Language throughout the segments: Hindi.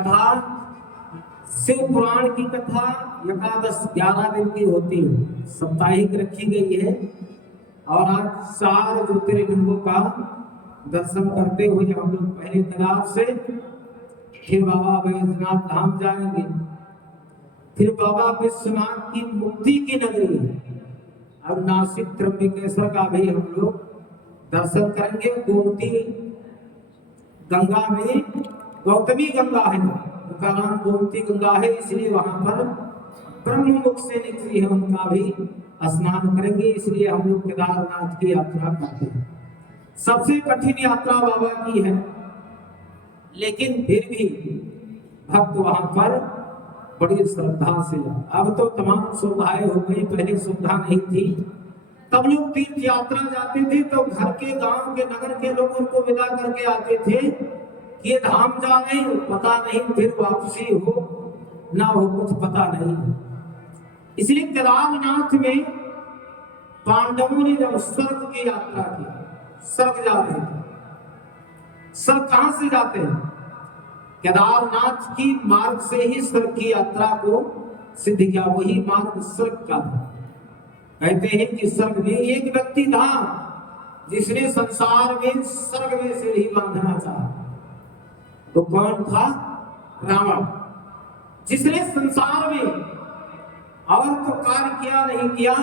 कथा शिव पुराण की कथा एकादश 11 दिन की होती है, साप्ताहिक रखी गई है। और आज 4 ज्योतिर्लिंगों का दर्शन करते हुए हम लोग पहले तालाब से फिर बाबा बैजनाथ धाम जाएंगे, फिर बाबा विश्वनाथ की मुक्ति की नगरी और नासिक त्र्यंबकेश्वर का भी हम लोग दर्शन करेंगे। गोमती गंगा में गौतमी गंगा है, उनका नाम गोमती गंगा है, इसलिए वहां पर ब्रह्म मुख से निकली है, उनका भी स्नान करेंगे। इसलिए हम लोग केदारनाथ की यात्रा करते हैं। सबसे कठिन यात्रा बाबा की है, लेकिन फिर भी भक्त वहां पर बड़ी श्रद्धा से। अब तो तमाम सुविधाएं हो गई, पहले सुविधा नहीं थी। तब लोग तीर्थ यात्रा जाते थे तो घर के, गांव के, नगर के लोग उनको विदा करके आते थे कि ये धाम जा रहे हैं, पता नहीं फिर वापसी हो ना हो, कुछ पता नहीं। इसलिए केदारनाथ में पांडवों ने जब स्वर्ग की यात्रा की, स्वर्ग जा रहे थे। स्वर्ग कहां से जाते हैं? केदारनाथ की मार्ग से ही स्वर्ग की यात्रा को सिद्ध किया, वही मार्ग स्वर्ग का था। कहते हैं कि स्वर्ग में एक व्यक्ति था जिसने संसार में स्वर्ग में से ही बांधना चाहा। तो कौन था? रावण। जिसने संसार में और तो कार्य किया नहीं किया,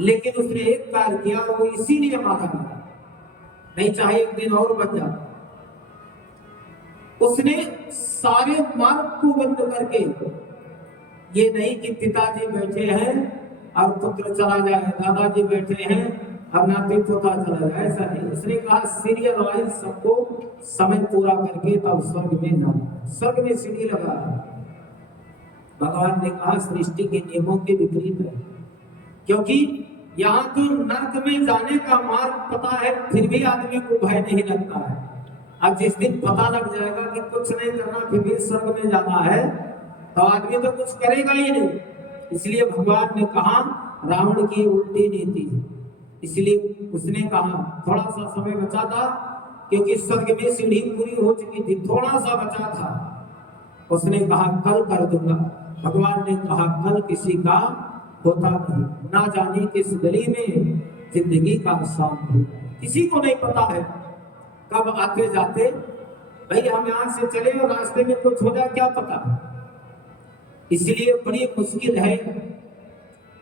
लेकिन उसने एक कार्य किया, वो इसीलिए मारा गया, नहीं चाहे एक दिन और बच जाता। उसने सारे मार्ग को बंद करके, ये नहीं कि पिताजी बैठे हैं और पुत्र चला जाए, दादाजी बैठे हैं और नाती पोता चला जाए, ऐसा नहीं। उसने कहा सीरियल वाइज सबको समय पूरा करके तब स्वर्ग में जाना। स्वर्ग में सीढ़ी लगा है। भगवान ने कहा सृष्टि के नियमों के विपरीत है, क्योंकि यहाँ तो नर्क में जाने का मार्ग पता है, फिर भी आदमी को भय नहीं लगता है। अब जिस दिन पता लग जाएगा कि कुछ नहीं करना, फिर भी स्वर्ग में जाना है, तो आदमी तो कुछ करेगा ही नहीं। इसलिए भगवान ने कहा रावण की उल्टी नीति, इसलिए उसने कहा थोड़ा सा समय बचा था, क्योंकि स्वर्ग में सीढ़ी पूरी हो चुकी थी, थोड़ा सा बचा था। उसने कहा कल कर दूंगा। भगवान ने कहा कल किसी का होता नहीं, ना जाने किस गली में जिंदगी का शाम हो, किसी को नहीं पता है कब आते जाते। भाई हम यहां से चले और रास्ते में कुछ हो जाए, क्या पता। इसलिए बड़ी मुश्किल है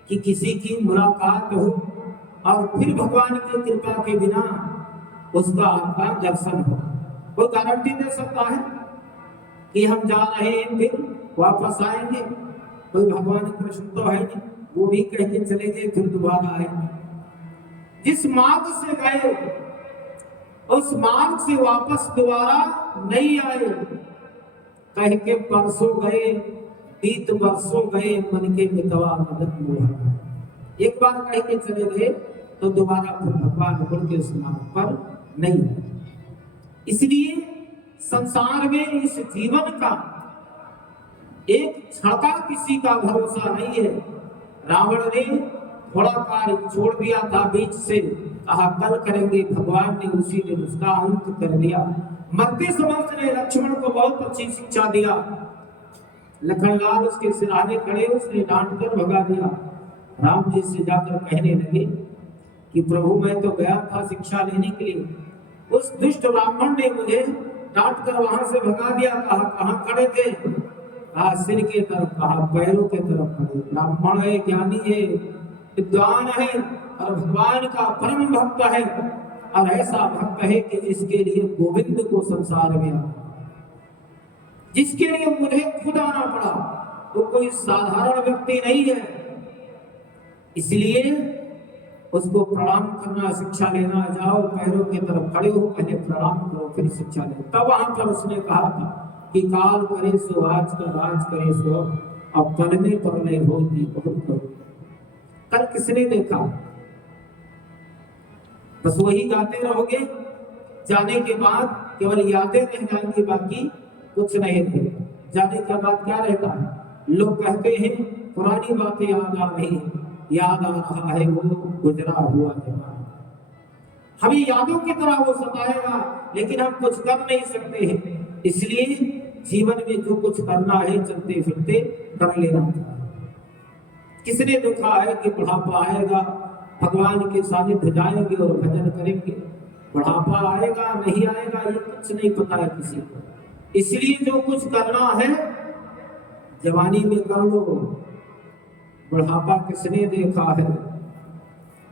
कि किसी की मुलाकात हो और फिर भगवान की कृपा के बिना उसका आपका दर्शन हो। कोई गारंटी दे सकता है कि हम जा रहे हैं फिर वापस आएंगे? कोई भगवान कृष्ण तो है नहीं, वो भी कह के चले गए फिर दोबारा आएंगे। जिस मार्ग से गए उस मार्ग से वापस दोबारा नहीं आए, कह के परसों गए बीत वर्षों गए, मन के मितवा मदद मोहा। एक बार कह के चले गए तो दोबारा भगवान बोल के उस मार्ग पर नहीं है। इसलिए संसार में इस जीवन का एक क्षण का किसी का भरोसा नहीं है। रावण ने थोड़ा कार्य छोड़ दिया था बीच से, कहा कल करेंगे, भगवान ने उसी दिन उसका अंत कर दिया। मरते समय उसने लक्ष्मण को बहुत अच्छी शिक्षा दिया। लखनलाल उसके सिरहाने खड़े, उसने डांट कर भगा दिया। राम जी से जाकर कहने लगे कि प्रभु मैं तो गया था शिक्षा लेने के लिए, उस दुष्ट ब्राह्मण ने मुझे डांट कर वहां से भगा दिया। कहा कहाँ खड़े थे? कहा सिर के तरफ, कहा पैरों के तरफ खड़े। ब्राह्मण है, ज्ञानी है, विद्वान है और भगवान का परम भक्त है, और ऐसा भक्त है कि जिसके लिए गोविंद को संसार में आना, जिसके लिए मुझे खुद आना पड़ा, वो कोई साधारण व्यक्ति नहीं है। इसलिए उसको प्रणाम करना, शिक्षा लेना, जाओ पैरों की तरफ खड़े हो, पहले प्रणाम करो फिर शिक्षा लो। तब वहां पर उसने कहा था कि काल करे सो आज का, राज करे सो अब पल में परलय हो बहुत करो। कल किसने देखा? बस वही गाते रहोगे, जाने के बाद केवल यादें रह जाएंगी, बाकी कुछ नहीं रहेगा। जाने के बाद क्या रहता है? लोग कहते हैं पुरानी बातें याद आ रही है, याद आ रहा है वो गुजरा हुआ जमाना। हमें यादों की तरह वो सताएगा, लेकिन हम कुछ कर नहीं सकते हैं। इसलिए जीवन में जो कुछ करना है चलते फिरते कर लेना चाहिए। किसने देखा है कि बुढ़ापा आएगा भगवान के सानिध्य जाएंगे और भजन करेंगे? बुढ़ापा आएगा नहीं आएगा ये कुछ नहीं पता है किसी को। इसलिए जो कुछ करना है जवानी में कर लो। बुढ़ापा किसने देखा है?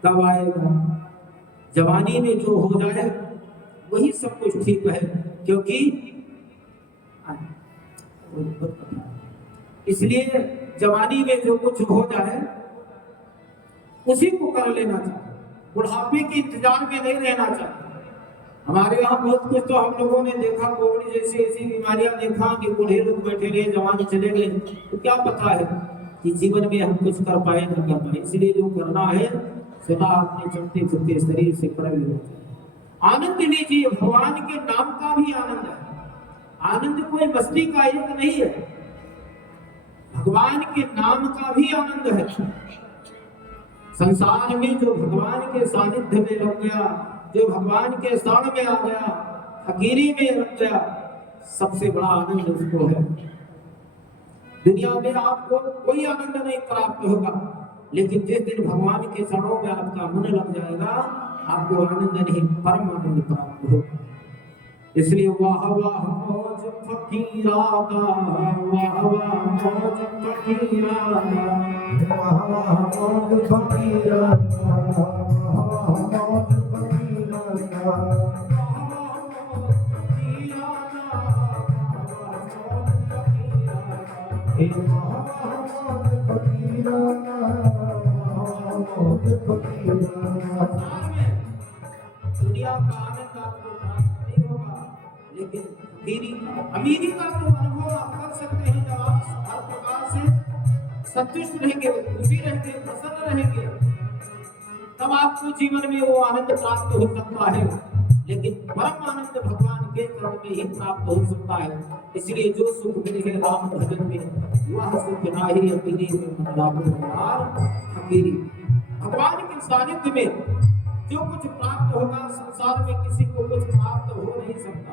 कब आएगा? जवानी में जो हो जाए वही सब कुछ ठीक है, क्योंकि इसलिए जवानी में जो कुछ हो जाए उसी को कर लेना चाहिए। बुढ़ापे के इंतजार में नहीं रहना चाहिए। हमारे यहाँ बहुत कुछ तो हम लोगों ने देखा, कोविड जैसी ऐसी बीमारियां देखा कि बूढ़े लोग बैठे रहे, जवान चले गए। तो क्या पता है कि जीवन में हम कुछ कर पाए न कर पाए। इसलिए जो करना है सदा अपने चलते फिरते शरीर से कर लेना चाहिए। आनंद लीजिए, भगवान के नाम का भी आनंद है। आनंद कोई मस्ती का एक नहीं है, भगवान के नाम का भी आनंद है। संसार में जो भगवान के सानिध्य में लग गया, जो भगवान के शरण में आ गया, फकीरी में लग गया, सबसे बड़ा आनंद उसको है। दुनिया में आपको कोई आनंद नहीं प्राप्त होगा, लेकिन जिस दिन भगवान के शरणों में आपका मन लग जाएगा आपको आनंद नहीं परम आनंद प्राप्त होगा। इसलिए वाह वाह मौज फकीरा का, वाह वाह मौज फकीरा का, वाह वाह मौज फकीरा का, वाह वाह मौज फकीरा का, दुनिया का आनंद आपको प्राप्त नहीं होगा, लेकिन अमीरी का तो अनुभव आप कर सकते हैं। जब आप हर प्रकार से संतुष्ट रहेंगे, खुशी रहेंगे, प्रसन्न रहेंगे, तब आपको जीवन में वो आनंद प्राप्त हो सकता है। लेकिन परम आनंद भगवान के चरण में ही प्राप्त हो सकता है। इसलिए जो सुख मिले है राम भजन में, वह सुख नाही अमीरी में मन लागो हमार फकीरी। भगवान के सानिध्य में जो कुछ प्राप्त होगा, संसार में किसी को कुछ प्राप्त हो नहीं सकता।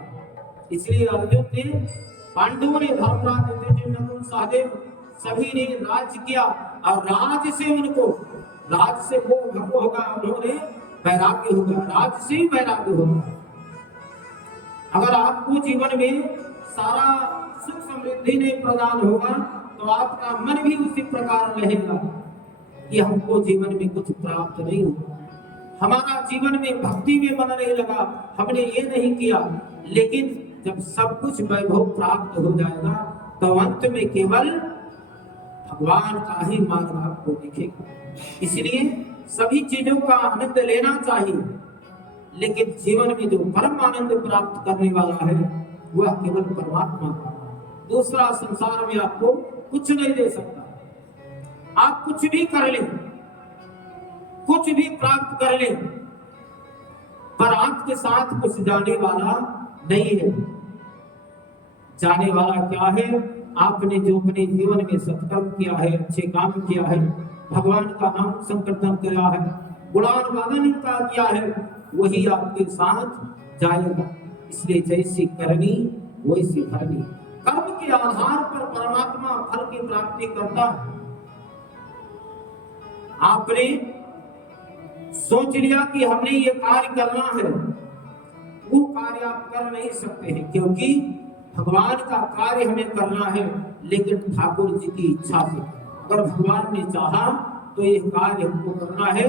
इसलिए अर्जुन ने, पांडवों ने, धर्मराज, युधिष्ठिर, नकुल, सहदेव सभी ने राज किया, और राज से उनको, राज से वो भंग होगा, उन्होंने वैराग्य होगा, राज से ही वैराग्य होगा। अगर आपको जीवन में सारा सुख समृद्धि नहीं प्रदान होगा तो आपका मन भी उसी प्रकार रहेगा कि हमको जीवन में कुछ प्राप्त नहीं होगा। हमारा जीवन में भक्ति में मन नहीं लगा, हमने ये नहीं किया। लेकिन जब सब कुछ वैभव प्राप्त हो जाएगा तो अंत में केवल भगवान का ही मार्ग आपको दिखेगा। इसलिए सभी चीजों का आनंद लेना चाहिए, लेकिन जीवन में जो परम आनंद प्राप्त करने वाला है वह केवल परमात्मा का। दूसरा संसार में आपको कुछ नहीं दे सकता। आप कुछ भी कर लें, कुछ भी प्राप्त कर लें, पर आपके साथ कुछ जाने वाला नहीं है। जाने वाला क्या है? आपने जो अपने जीवन में सत्कर्म किया है, अच्छे काम किया है, भगवान का नाम संकीर्तन किया है, गुणान वादन का किया है, वही आपके साथ जाएगा। इसलिए जैसी करनी वैसी भरनी। कर्म के आधार पर परमात्मा फल की प्राप्ति करता है। आपने सोच लिया कि हमने ये कार्य करना है, वो कार्य आप कर नहीं सकते हैं, क्योंकि भगवान का कार्य हमें करना है, लेकिन ठाकुर जी की इच्छा से। अगर भगवान ने चाहा तो ये कार्य हमको करना है,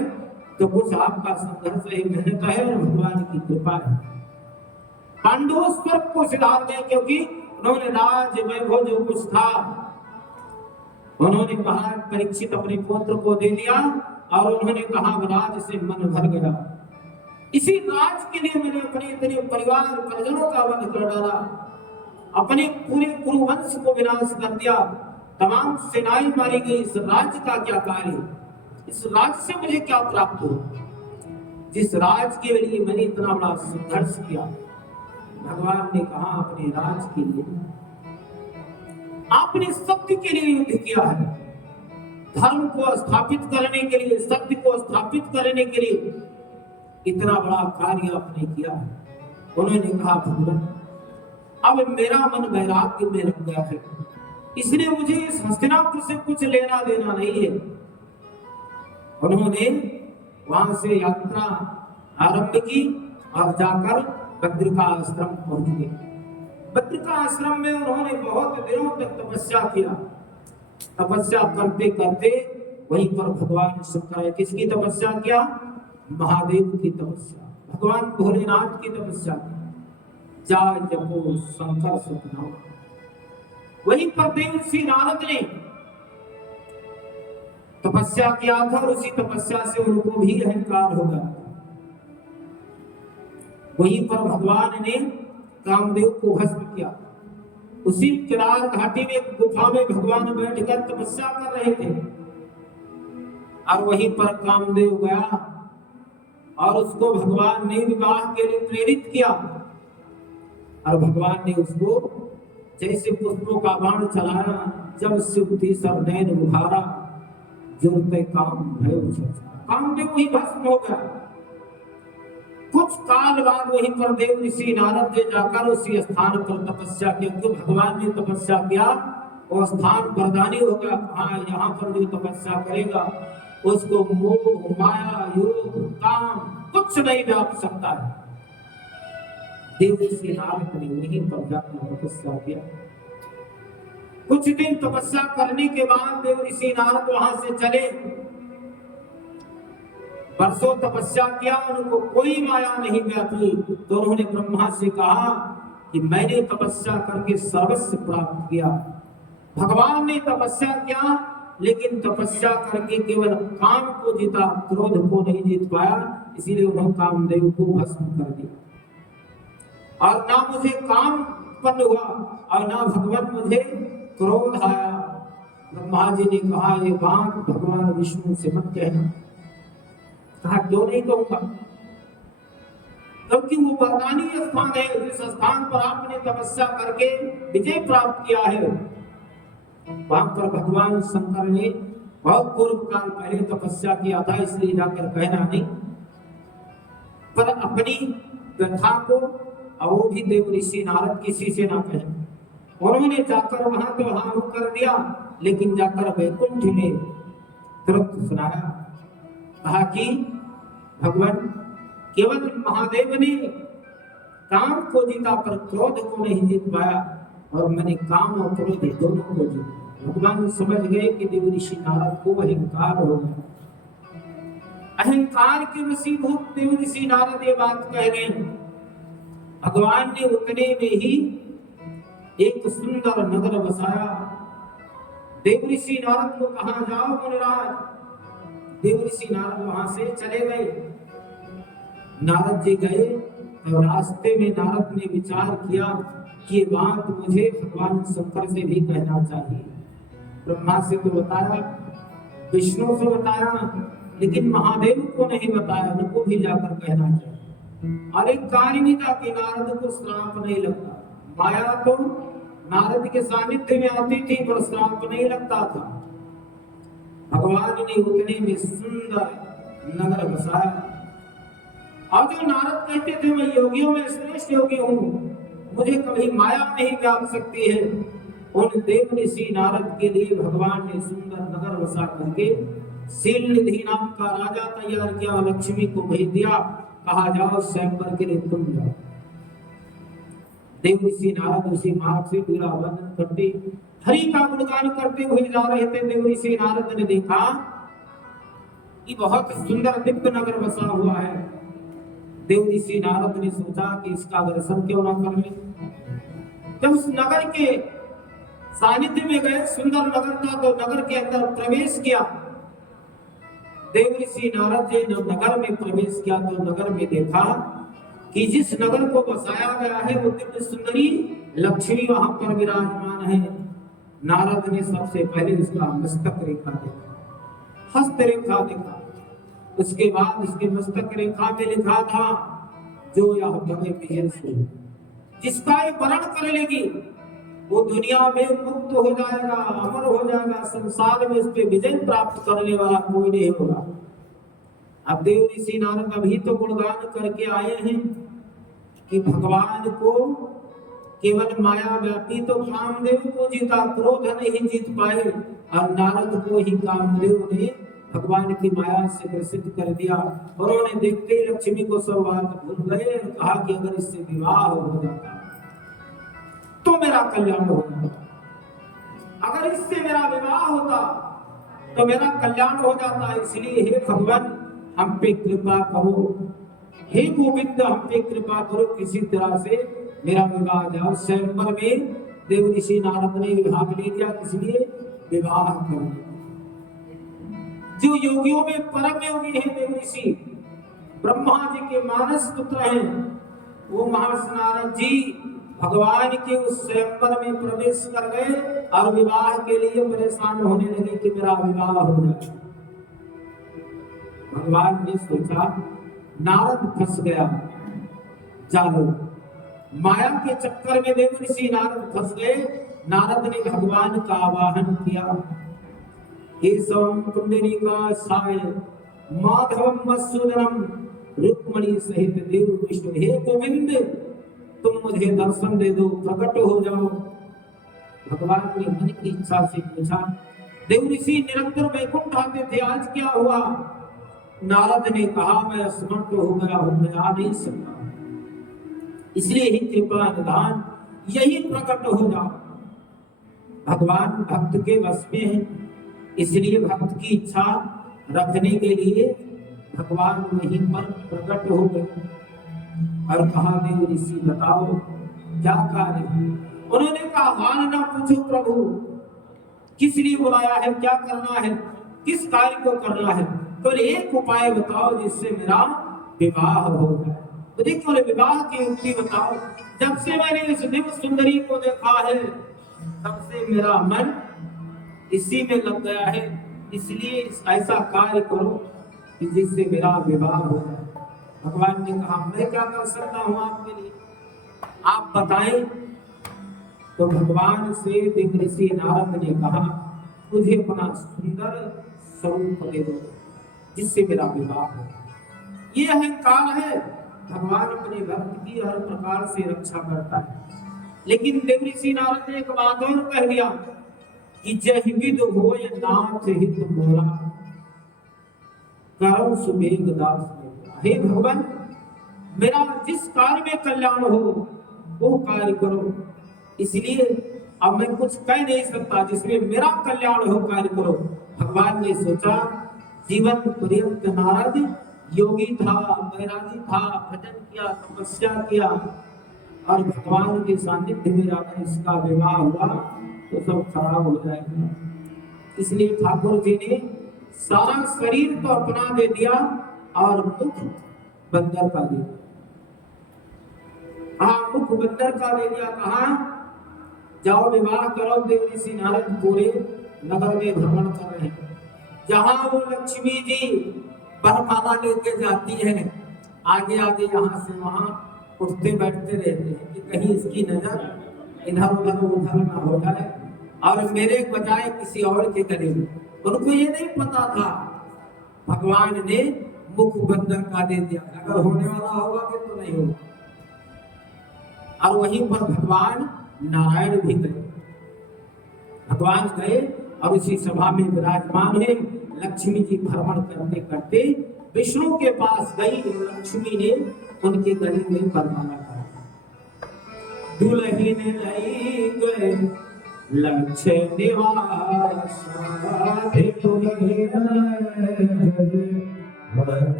तो कुछ आपका संघर्ष है, मेहनत है, और भगवान की कृपा है। पांडव स्वर्ग को सिधार गए, क्योंकि उन्होंने राज वैभव जो कुछ था, उन्होंने कहा परीक्षित अपने पुत्र को दे दिया, और उन्होंने कहा राज से मन भर गया। इसी राज के लिए मैंने अपने इतने परिवार परिजनों का वध कर डाला, अपने पूरे कुरुवंश को विनाश कर दिया, तमाम सेनाएं मारी गई। इस राज्य का क्या कार्य? इस राज्य से मुझे क्या प्राप्त हो? जिस राज के लिए मैंने इतना बड़ा संघर्ष किया, भगवान ने कहा अपने राज के लिए, आपने सत्य के लिए युद्ध किया है, धर्म को स्थापित करने के लिए, सत्य को स्थापित करने के लिए इतना बड़ा कार्य आपने किया है। उन्होंने कहा भगवान अब मेरा मन वैराग्य में लग गया है, इसलिए मुझे इस हस्तिनापुर से कुछ लेना देना नहीं है। उन्होंने वहां से यात्रा आरंभ की और जाकर बद्रिका आश्रम पहुंच गए। बद्रिका आश्रम में उन्होंने बहुत दिनों तक तपस्या किया। तपस्या करते करते वहीं पर भगवान शंकर ने किसकी तपस्या किया? महादेव की तपस्या, भगवान भोलेनाथ की तपस्या की। जाय जपो शंकर सुखनाम। वहीं पर देवर्षि नारद ने तपस्या किया था और उसी तपस्या से उनको भी अहंकार हो गया। वहीं पर भगवान ने कामदेव को भस्म किया। उसी केदार घाटी में एक गुफा में भगवान बैठकर तपस्या कर रहे थे और वहीं पर कामदेव गया और उसको भगवान ने विवाह के लिए प्रेरित किया और भगवान ने उसको जैसे पुष्पों का बाण चलाया, जब सिद्धि सब नैन उभारा, जुड़ते काम भयो कामदेव वही भस्म हो गया। कुछ काल बाद वहीं पर देव ऋषि नारद जी जाकर उसी स्थान पर तपस्या की। जो भगवान ने तपस्या किया वो स्थान वरदानी हो गया। हाँ, यहाँ पर जो तपस्या करेगा उसको मोह माया योग काम कुछ नहीं व्याप सकता है। देव ऋषि नारद ने वहीं पर जाकर तपस्या किया। कुछ दिन तपस्या करने के बाद देव ऋषि नारद वहां से चले। वर्षों तपस्या किया, उनको कोई माया नहीं व्यापी। तो उन्होंने ब्रह्मा से कहा कि मैंने तपस्या करके सर्वस्व प्राप्त किया। भगवान ने तपस्या किया लेकिन तपस्या करके केवल काम को जीता, क्रोध को नहीं जीत पाया, इसीलिए उन्होंने कामदेव को भस्म कर दिया। और ना मुझे काम उत्पन्न हुआ और ना भगवान मुझे क्रोध आया। ब्रह्मा जी ने कहा ये बात भगवान विष्णु से मत कहना। कहा क्यों नहीं कहूंगा? क्योंकि वो वरदानी स्थान है, जिस स्थान पर आपने तपस्या करके विजय प्राप्त किया है वहां पर भगवान शंकर ने बहुत पूर्व काल पहले तपस्या किया था, इसलिए जाकर कहना नहीं। पर अपनी व्यथा को और वो भी देव ऋषि नारद किसी से ना कहे। उन्होंने जाकर वहां तो हाँ कर दिया, लेकिन जाकर वैकुंठ में तुरंत सुनाया। कहा कि भगवान केवल महादेव ने काम को जीता पर क्रोध को नहीं जीत पाया और मैंने काम और क्रोध दोनों को जीता। भगवान समझ गए कि देव ऋषि नारद को अहंकार हो गया। अहंकार के वशीभूत देव ऋषि नारद ये बात कह रहे हैं। भगवान ने उतने में ही एक सुंदर नगर बसाया। देव ऋषि नारद को कहा जाओ मुनिराज। देव ऋषि नारद वहां से चले गए। नारद जी गए तो रास्ते में नारद ने विचार किया कि ये बात मुझे भगवान शंकर से भी कहना चाहिए। ब्रह्मा से तो बताया, विष्णु से बताया, लेकिन महादेव को नहीं बताया। उनको भी जाकर कहना चाहिए। और एक कार्य भी था कि नारद को श्राप नहीं लगता। माया तो नारद के सानिध्य में आती थी पर श्राप नहीं लगता था। भगवान ने उतने में सुंदर नगर बसाया। और जो नारद कहते थे मैं योगियों में श्रेष्ठ योगी हूँ, मुझे कभी माया नहीं व्याप सकती है, उन देव ऋषि नारद के लिए भगवान ने सुंदर नगर बसा करके शील निधि नाम का राजा तैयार किया। लक्ष्मी को भेज दिया, कहा जाओ स्वयंवर के लिए तुम जाओ। देव ऋषि नारद उसी मार्ग से पूरा वर्णन करते हरि का गुणगान करते हुए जा रहे थे। देव ऋषि नारद ने देखा कि बहुत सुंदर दिव्य नगर बसा हुआ है। देव ऋषि नारद ने सोचा कि इसका दर्शन क्यों ना कर ले। जब उस नगर के सानिध्य में गए, सुंदर नगर था, तो नगर के अंदर प्रवेश किया। देव ऋषि नारद जी ने नगर में प्रवेश किया तो नगर में देखा कि जिस नगर को बसाया गया है वो दिव्य सुंदरी लक्ष्मी वहां पर विराजमान है। नारद ने सबसे पहले उसका मस्तक रेखा देखा, हस्त रेखा देखा। उसके बाद उसके मस्तक रेखा में लिखा था जो यह बड़े विजय से जिसका ये वर्ण कर लेगी वो दुनिया में मुक्त हो जाएगा, अमर हो जाएगा, संसार में उस पर विजय प्राप्त करने वाला कोई नहीं होगा। अब देव ऋषि नारद अभी तो गुणगान करके आए हैं कि भगवान को केवल माया व्यापी तो कामदेव को जीता, क्रोध नहीं जीत पाए, और नारद को ही कामदेव ने भगवान की माया से ग्रसित कर दिया। और उन्होंने देखते ही लक्ष्मी को सब बात भूल गए और कहा कि अगर इससे विवाह हो जाता तो मेरा कल्याण हो जाता, अगर इससे मेरा विवाह होता तो मेरा कल्याण हो जाता। इसलिए हे भगवान हम पे कृपा करो, हे गोविंद हम पे कृपा करो, किसी तरह से मेरा विवाह जाओ। स्वयंवर में देव ऋषि नारद ने भाग ले लिया, इसलिए विवाह करो। जो योगियों में परम योगी है देव ऋषि, ब्रह्मा जी के मानस पुत्र हैं, वो महर्षि नारद जी भगवान के उस स्वयंवर में प्रवेश कर गए और विवाह के लिए परेशान होने लगे कि मेरा विवाह हो जाए। भगवान ने सोचा नारद फंस गया, चलो माया के चक्कर में देव ऋषि नारद फंस गए। नारद ने भगवान का आवाहन किया, केशवम पुंडरीकाक्षाय माधवम मधुसूदनम रुक्मिणी सहित देव विष्णु, हे गोविंद तुम मुझे दर्शन दे दो, प्रकट हो जाओ। भगवान ने मन की इच्छा से पूछा। देव ऋषि निरंतर वैकुंठ आते थे, आज क्या हुआ? नारद ने कहा मैं असमर्थ हो गया हूं, मैं आ नहीं सकता, इसलिए ही कृपा निधान यही प्रकट हो जाओ। भगवान भक्त के वश में है, इसलिए भक्त की इच्छा रखने के लिए भगवान वहीं पर प्रकट हो गए और कहा देव ऋषि बताओ क्या कार्य है? उन्होंने कहा हाल ना पूछो प्रभु, किस लिए बुलाया है, क्या करना है, किस कार्य को करना है, तो एक उपाय बताओ जिससे मेरा विवाह हो जाए। तो देखो विवाह की युक्ति बताओ। जब से मैंने इस दिव्य सुंदरी को देखा है तब से मेरा मन इसी में लग गया है, इसलिए ऐसा कार्य करो कि जिससे मेरा विवाह हो जाए। भगवान ने कहा मैं क्या कर सकता हूं आपके लिए, आप बताएं। तो भगवान से देव ऋषि नारद ने कहा मुझे अपना सुंदर स्वरूप दे दो जिससे मेरा विवाह हो। ये अहंकार है, भगवान अपने भक्त की हर प्रकार से रक्षा करता है। लेकिन देव ऋषि नारद ने एक बात और कह दिया कि जय विद हो नाथ हित मोरा करो सुबेग दास। हे भगवान मेरा जिस कार्य में कल्याण हो वो कार्य करो, इसलिए अब मैं कुछ कह नहीं सकता, जिसमें मेरा कल्याण हो कार्य करो। भगवान ने सोचा जीवन पर्यंत नारद योगी था, वैरागी था, भजन किया, तपस्या किया और भगवान के सानिध्य में जाकर इसका विवाह हुआ तो सब खराब हो जाएगा। इसलिए ठाकुर जी ने सारा शरीर तो अपना दे दिया और मुख बंदर का दे दिया। हाँ, मुख बंदर का दे दिया, कहा जाओ विवाह करो। देव ऋषि नारद पूरे नगर में भ्रमण कर रहे हैं। जहां वो लक्ष्मी जी बरमाला लेके जाती है, आगे आगे यहाँ से वहां उठते बैठते रहते हैं कि कहीं इसकी नजर इधर उधर उधर ना हो जाए और मेरे बजाय किसी और के गले में। उनको ये नहीं पता था भगवान ने मुख बंदर का दे दिया, अगर होने वाला होगा कि तो नहीं होगा। और वहीं पर भगवान नारायण भी गए। भगवान गए और उसी सभा में विराजमान है। लक्ष्मी जी भ्रमण करते करते विष्णु के पास गई। लक्ष्मी ने उनके गले में वरमाला कहा। दुल्हन लाई गए लक्ष्य निवास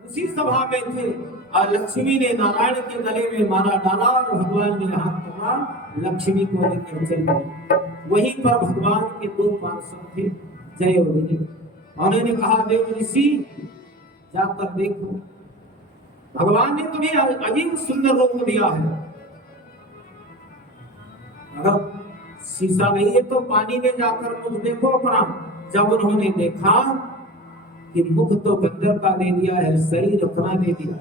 उसी सभा में थे और लक्ष्मी ने नारायण के गले में माला डाला और भगवान ने हाथ पकड़ा, लक्ष्मी को लेकर चल गए। वहीं पर भगवान के दो पार्षद थे, जय और विजय। उन्होंने कहा देव ऋषि जाकर देखो, भगवान ने तुम्हें अजीब सुंदर रूप दिया है, अगर शीशा नहीं है तो पानी में जाकर मुख देखो अपना। जब उन्होंने देखा कि मुख तो बंदर का दे दिया है, शरीर अपना दे दिया,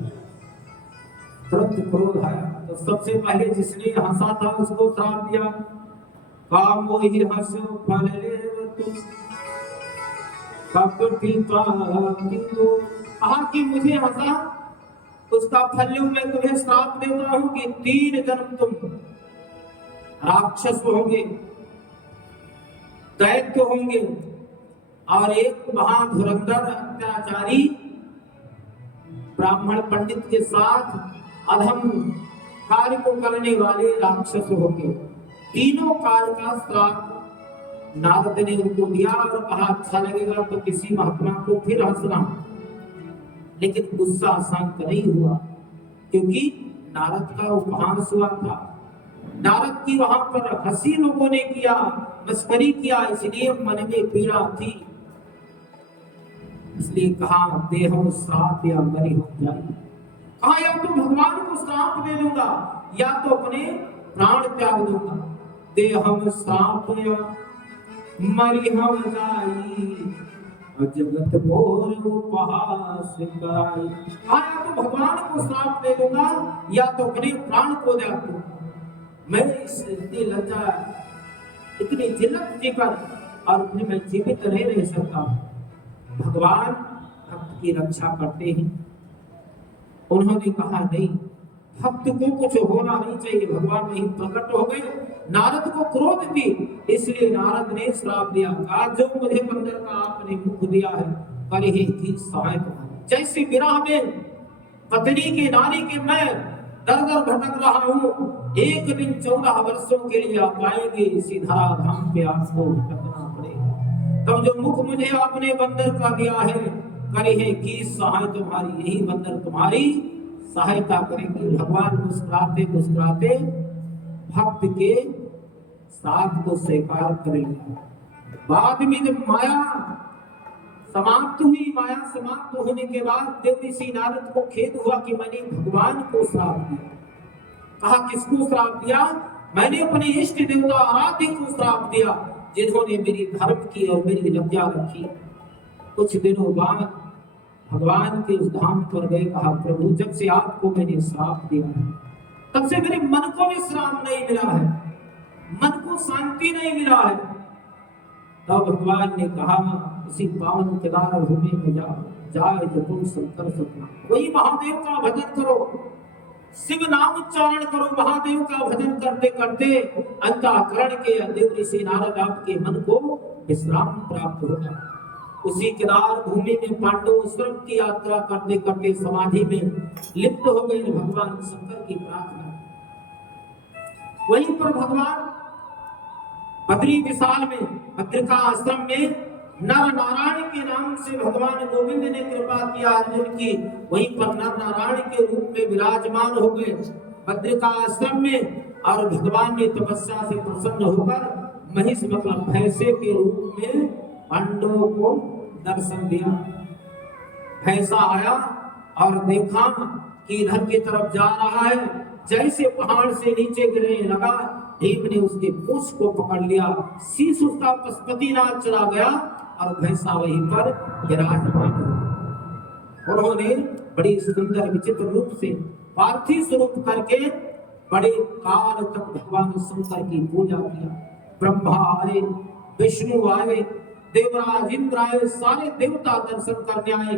तुरंत क्रोध आया। तो सबसे पहले जिसने हंसा था उसको श्राप दिया, काम वो ही हंस फल कहा कि मुझे हंसा, उसका फल मैं तुम्हें श्राप देता हूं कि 3 जन्म तुम राक्षस होंगे, दैत्य होंगे, और एक महाधुरंधर अत्याचारी ब्राह्मण पंडित के साथ अधम कार्य को करने वाले राक्षस होंगे। तीनों काल का श्राप नारद ने उनको दिया और कहा अच्छा लगेगा तो किसी महात्मा को फिर हंसना। लेकिन गुस्सा शांत नहीं हुआ, क्योंकि नारद का उपहास हुआ था। नारद की वहां पर हंसी लोगों ने किया, मस्करी किया, इसलिए मन में पीड़ा थी। इसलिए कहा देहो श्राप या मरी हो जाए। कहा या तो भगवान को श्राप दे दूंगा या तो अपने प्राण त्याग दूंगा। देहम श्राप या मरी हम जाई, जगत मोर उपहास कराई। कहा या तो भगवान को श्राप दे दूंगा या तो अपने प्राण को त्याग दूंगा। मैं इतनी लज्जा, इतनी जिल्लत जीकर और मैं जीवित नहीं रह सकता। भगवान भक्त की रक्षा करते हैं। उन्होंने कहा नहीं, भक्त को कुछ होना नहीं चाहिए। भगवान वहीं प्रकट हो गए। नारद को क्रोध थी, इसलिए नारद ने श्राप दिया, कहा जो मुझे बंदर का आपने मुख दिया है करे की सहायता। जैसे विरह में पत्नी के नारी के मैं दर दर भटक रहा हूँ, एक दिन 14 वर्षों के लिए आप आएंगे, इसी धरा धाम पे आपको भटकना पड़ेगा। तब जो मुख मुझे आपने बंदर का दिया है करे की सहाय तुम्हारी, यही बंदर तुम्हारी सहायता करेंगे। भगवान मुस्कुराते मुस्कुराते भक्त के साथ को स्वीकार करेंगे। बाद में जब माया समाप्त हुई, माया समाप्त होने के बाद देवऋषि नारद को खेद हुआ कि मैंने भगवान को श्राप दिया। कहा किसको श्राप दिया? मैंने अपने इष्ट देवता आराध्य को श्राप दिया, जिन्होंने मेरी धर्म की और मेरी लज्जा रखी। कुछ दिनों बाद भगवान के उस धाम पर गए। कहा प्रभु जब से आपको मैंने श्राप दिया है तब से मेरे मन को विश्राम नहीं मिला है, मन को शांति नहीं मिला है। तब भगवान ने कहा इसी पावन केदार भूमि में जाए जो तुम शंकर सपना, वही महादेव का भजन करो, शिव नाम उच्चारण करो। महादेव का भजन करते करते अंतःकरण के देवऋषि नारद आपके मन को विश्राम प्राप्त होगा। उसी केदार भूमि में पांडव स्वर्ग की यात्रा करते करते समाधि में लिप्त हो गए। भगवान शंकर की प्रार्थना, वहीं पर भगवान बद्री विशाल में भद्रिका आश्रम में नर नारायण के नाम से भगवान गोविंद ने कृपा किया अर्जुन की। वहीं पर नर नारायण के रूप में विराजमान हो गए भद्रिका आश्रम में, और भगवान ने तपस्या से प्रसन्न होकर महिष मतलब भैंसे के रूप में पांडवों को दर्शन दिया। भैंसा आया और देखा कि इधर की तरफ जा रहा है। जैसे पहाड़ से नीचे गिरने लगा, भीम ने उसके पूंछ को पकड़ लिया, शीश उसका पशुपतिनाथ चला गया और भैंसा वहीं पर विराजमान हो। उन्होंने बड़ी सुंदर विचित्र रूप से पार्थिव स्वरूप करके बड़े काल तक भगवान शंकर की पूजा किया। ब्रह्मा आए, विष्णु आए, देवराज इंद्र आए, सारे देवता दर्शन करने आए।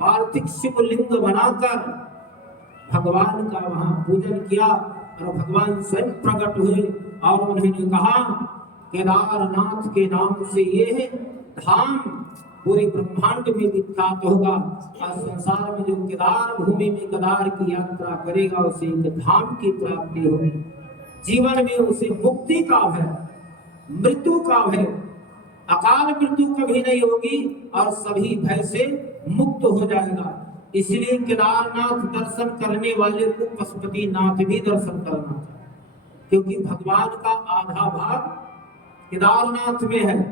पार्थिव शिवलिंग बनाकर भगवान का वहां पूजन किया और भगवान स्वयं प्रकट हुए और उन्होंने कहा केदारनाथ के नाम से ये धाम पूरे ब्रह्मांड में विख्यात होगा और संसार में जो केदार भूमि में केदार की यात्रा करेगा उसे एक धाम की प्राप्ति होगी। जीवन में उसे मुक्ति का है, मृत्यु का है, अकाल मृत्यु कभी नहीं होगी और सभी भय से मुक्त हो जाएगा। इसलिए केदारनाथ दर्शन करने वाले को पशुपतिनाथ भी दर्शन करना चाहिए, क्योंकि भगवान का आधा भाग केदारनाथ में है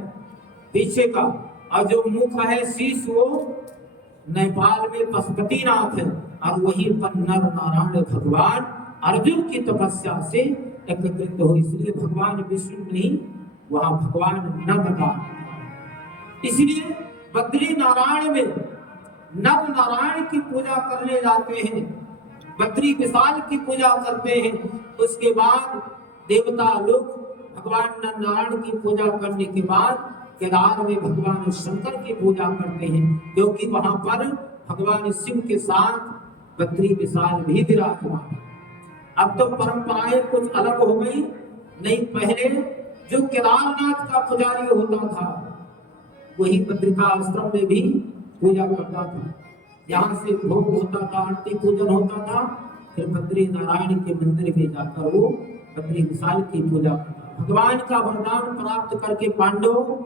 पीछे का, और जो मुख है शीश वो नेपाल में पशुपतिनाथ है, और वहीं पर नर नारायण भगवान अर्जुन की तपस्या से एकत्रित हो। इसलिए भगवान विष्णु नहीं, वहां भगवान नर नारायण। इसलिए बद्री नारायण में नर नारायण की पूजा करने जाते हैं, बद्री विशाल की पूजा करते हैं। उसके बाद देवता लोग भगवान नर नारायण की पूजा करने के बाद केदार में भगवान शंकर की पूजा करते हैं, क्योंकि वहां पर भगवान शिव के साथ बद्री विशाल भी विराजमान है। अब तो परंपराएं कुछ अलग हो गई। नहीं, पहले जो केदारनाथ का पुजारी होता था वही बद्रिका आश्रम में भी पूजा करता था। यहाँ से भोग होता था, आरती पूजन होता था, फिर बद्री नारायण के मंदिर में जाकर वो बद्री विशाल की पूजा करता। भगवान का वरदान प्राप्त करके पांडव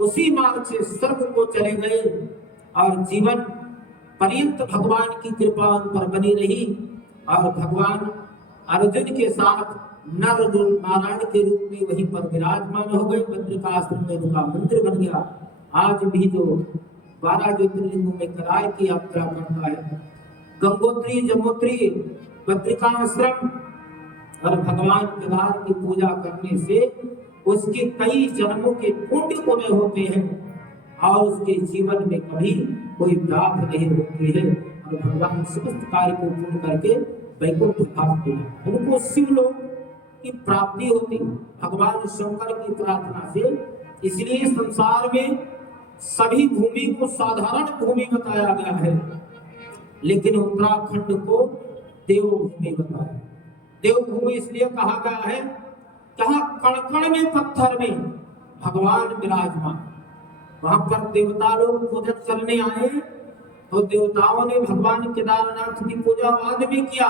उसी मार्ग से स्वर्ग को चले गए और जीवन पर्यंत भगवान की कृपा उन पर बनी रही और भगवान अर्जुन के साथ नर नारायण के रूप में वहीं पर विराजमान हो गए। बद्रिका आश्रम में उनका मंदिर बन गया। आज भी जो 12 ज्योतिर्लिंगों में कराए की यात्रा करता है, गंगोत्री जमुत्री बद्रिका आश्रम और भगवान केदार की पूजा करने से उसके कई जन्मों के पुण्य पूरे होते हैं और उसके जीवन में कभी कोई व्याध नहीं होती है और भगवान समस्त कार्य को पूर्ण करके वैकुंठ प्राप्त होते। उनको शिवलोक की प्राप्ति होती भगवान शंकर की प्रार्थना से। इसलिए संसार में सभी भूमि को साधारण भूमि बताया गया है, लेकिन उत्तराखंड को देवभूमि बताया। देवभूमि इसलिए कहा गया है, कहा कण-कण में पत्थर में भगवान विराजमान। वहां पर देवता लोग पूजन करने आए तो देवताओं ने भगवान केदारनाथ की पूजा बाद में किया।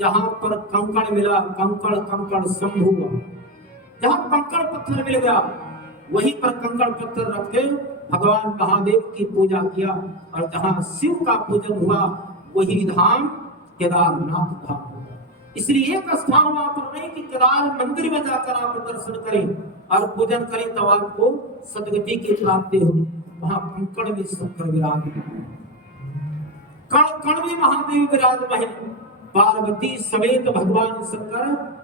जहां पर कंकड़ मिला, कंकड़ कंकड़ शंभु हुआ। जहां कंकड़ पत्थर मिल गया वहीं पर कंकड़ पत्थर रख के भगवान महादेव की पूजा किया और जहां शिव का पूजन हुआ वही धाम केदारनाथ धाम। इसलिए एक स्थान वहां पर नहीं कि केदार मंदिर में जाकर आप दर्शन करें और पूजन करें तो आपको सदगति की प्राप्ति होगी। वहां कंकड़ में शंकर विराजमान, कण कण में महादेव विराजमान, पार्वती समेत भगवान शंकर